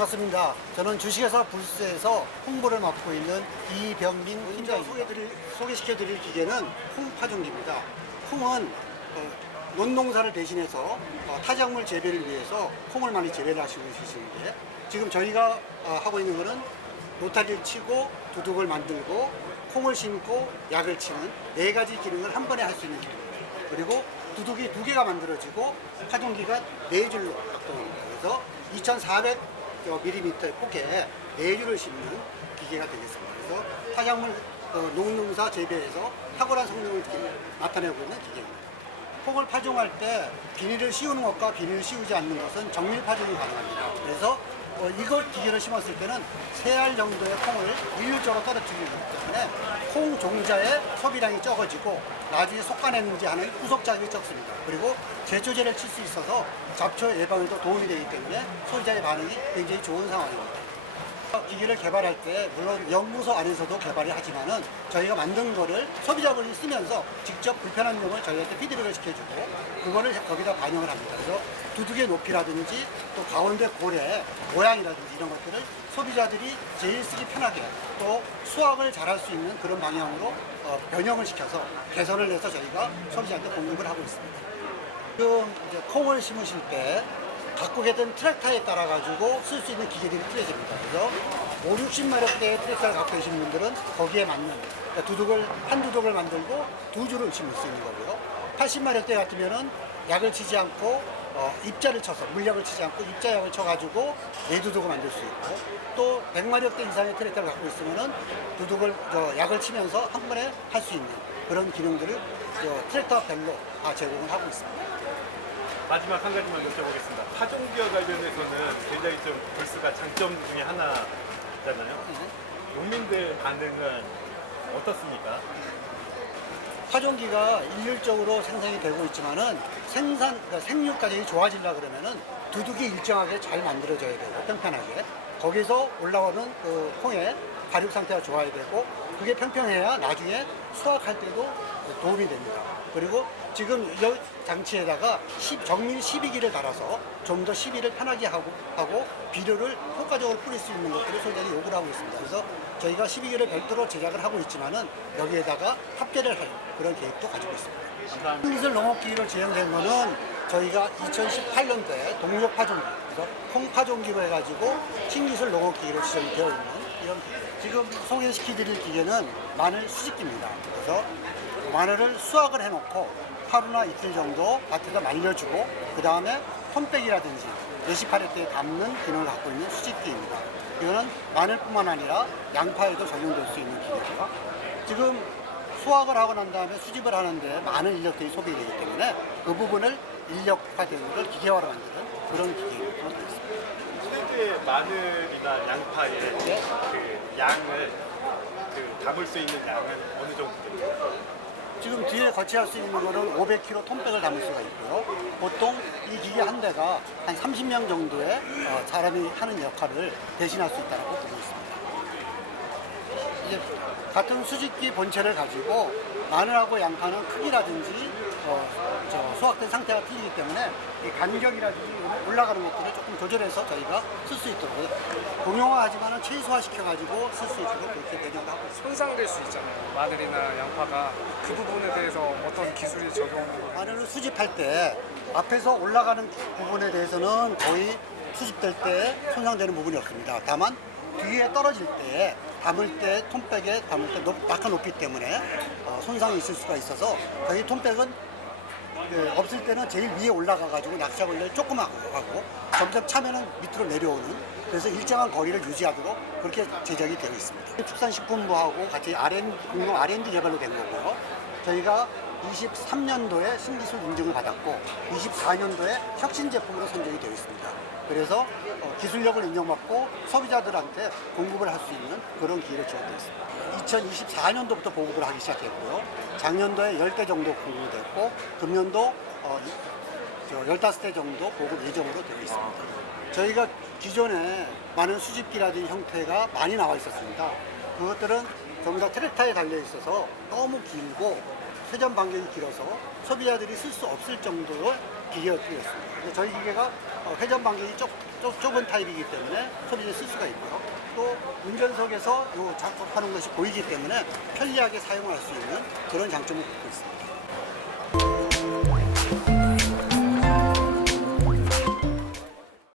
반갑습니다. 저는 주식회사 불스에서 홍보를 맡고 있는 이병민 팀장입니다. 소개시켜드릴 기계는 콩파종기입니다. 콩은 어, 논농사를 대신해서 어, 타작물 재배를 위해서 콩을 많이 재배를 하시고 계시는데 지금 저희가 어, 하고 있는 것은 노타리를 치고 두둑을 만들고 콩을 심고 약을 치는 네 가지 기능을 한 번에 할 수 있는 기능입니다. 그리고 두둑이 두 개가 만들어지고 파종기가 네 줄로 작동합니다. 그래서 2,400 5mm 폭에 내유를 심는 기계가 되겠습니다. 그래서 화작물 어, 농농사 재배에서 탁월한 성능을 나타내고 있는 기계입니다. 폭을 파종할 때 비닐을 씌우는 것과 비닐을 씌우지 않는 것은 정밀 파종이 가능합니다. 그래서 어, 이걸 기계로 심었을 때는 세 알 정도의 콩을 일률적으로 떨어뜨리기 때문에 콩 종자의 소비량이 적어지고 나중에 솎아내는지 하는 후속 작업이 적습니다. 그리고 제초제를 칠 수 있어서 잡초 예방에도 도움이 되기 때문에 소비자의 반응이 굉장히 좋은 상황입니다. 기기를 개발할 때 물론 연구소 안에서도 개발을 하지만은 저희가 만든 거를 소비자분이 쓰면서 직접 불편한 점을 저희한테 피드백을 시켜주고 그거를 거기다 반영을 합니다. 그래서 두둑의 높이라든지 또 가운데 고래 모양이라든지 이런 것들을 소비자들이 제일 쓰기 편하게 또 수확을 잘할 수 있는 그런 방향으로 어, 변형을 시켜서 개선을 해서 저희가 소비자한테 공급을 하고 있습니다. 지금 이제 콩을 심으실 때 갖고 계신 트랙터에 따라 가지고 쓸 수 있는 기계들이 틀려집니다. 그래서 5, 60마력대의 트랙터를 갖고 계신 분들은 거기에 맞는 그러니까 두둑을 한 두둑을 만들고 두 줄을 심을 수 있는 거고요. 80마력대 같으면은 약을 치지 않고 어, 입자를 쳐서 물약을 치지 않고 입자약을 쳐가지고 네 두둑을 만들 수 있고 또 100마력대 이상의 트랙터를 갖고 있으면은 두둑을 저, 약을 치면서 한 번에 할 수 있는 그런 기능들을 저, 트랙터별로 다 제공을 하고 있습니다. 마지막 한 가지만 여쭤보겠습니다. 파종기와 관련해서는 굉장히 좀 불스가 장점 중에 하나잖아요. 농민들 반응은 어떻습니까? 파종기가 일률적으로 생산이 되고 있지만은 생산 그러니까 생육 과정이 좋아지려 그러면은 두둑이 일정하게 잘 만들어져야 되고 평평하게 거기서 올라오는 그 콩의 발육 상태가 좋아야 되고 그게 평평해야 나중에 수확할 때도 도움이 됩니다. 그리고 지금 이 장치에다가 10, 정밀 12기를 달아서 좀더 12를 편하게 하고, 하고 비료를 효과적으로 뿌릴 수 있는 것들을 소비자들이 요구를 하고 있습니다. 그래서 저희가 12기를 별도로 제작을 하고 있지만은 여기에다가 합계를 할 그런 계획도 가지고 있습니다. 감사합니다. 신기술 농업기기로 제작된 거는 저희가 2018년도에 동력 파종기, 그래서 콩파종기로 해가지고 신기술 농업기기로 지정이 되어 있는 이런 기계. 지금 소개시켜드릴 기계는 마늘 수집기입니다. 그래서 마늘을 수확을 해놓고 하루나 이틀 정도 밭에다 말려주고 그 다음에 톤백이라든지 레시파레 트에 담는 기능을 갖고 있는 수집기입니다. 이거는 마늘뿐만 아니라 양파에도 적용될 수 있는 기계고요. 지금 수확을 하고 난 다음에 수집을 하는데 많은 인력들이 소비되기 때문에 그 부분을 인력화되는 걸 기계화로 만드는 그런 있습니다. 실제 마늘이나 양파의 네. 그 양을 그 담을 수 있는 양은 어느 정도 됩니까? 지금 뒤에 거치할 수 있는 거는 500kg 톤백을 담을 수가 있고요. 보통 이 기계 한 대가 한 30명 정도의 어, 사람이 하는 역할을 대신할 수 있다고 보고 있습니다. 이제 같은 수집기 본체를 가지고 마늘하고 양파는 크기라든지 어, 저 수확된 상태가 틀리기 때문에 이 간격이라든지 올라가는 것들을 조금 조절해서 저희가 쓸 수 있도록 공용화하지만은 최소화 시켜가지고 쓸 수 있도록 그렇게 변형을 하고 있습니다. 손상될 수 있잖아요. 마늘이나 양파가 그 부분에 대해서 어떤 기술이 적용되고 마늘을 수집할 때 앞에서 올라가는 부분에 대해서는 거의 수집될 때 손상되는 부분이 없습니다. 다만 뒤에 떨어질 때 담을 때 톤백에 담을 때 높, 약간 높기 때문에 어, 손상이 있을 수가 있어서 거의 톤백은 그 없을 때는 제일 위에 올라가 가지고 낚시 걸려 조그맣고 하고 점점 차면은 밑으로 내려오는 그래서 일정한 거리를 유지하도록 그렇게 제작이 되어 있습니다. 축산식품부하고 같이 R&D, 공동 R&D 개발로 된 거고요. 저희가 23년도에 신기술 인증을 받았고 24년도에 혁신 제품으로 선정이 되어 있습니다. 그래서 어, 기술력을 인정받고 소비자들한테 공급을 할 수 있는 그런 기회를 주어져 있습니다. 2024년도부터 보급을 하기 시작했고요. 작년도에 10대 정도 공급이 됐고 금년도 어, 이- 저 15대 정도 보급 예정으로 되어 있습니다. 저희가 기존에 많은 수집기라든지 형태가 많이 나와 있었습니다. 그것들은 전부 다 트랙터에 달려 있어서 너무 길고 회전 반경이 길어서 소비자들이 쓸 수 없을 정도의. 그래서 저희 기계가 어, 회전 반경이 좁, 좁, 좁 은 타입이기 때문에 소비자들이 쓸 수가 있고요. 또 운전석에서 요 작업하는 것이 보이기 때문에 편리하게 사용할 수 있는 그런 장점을 갖고 있습니다.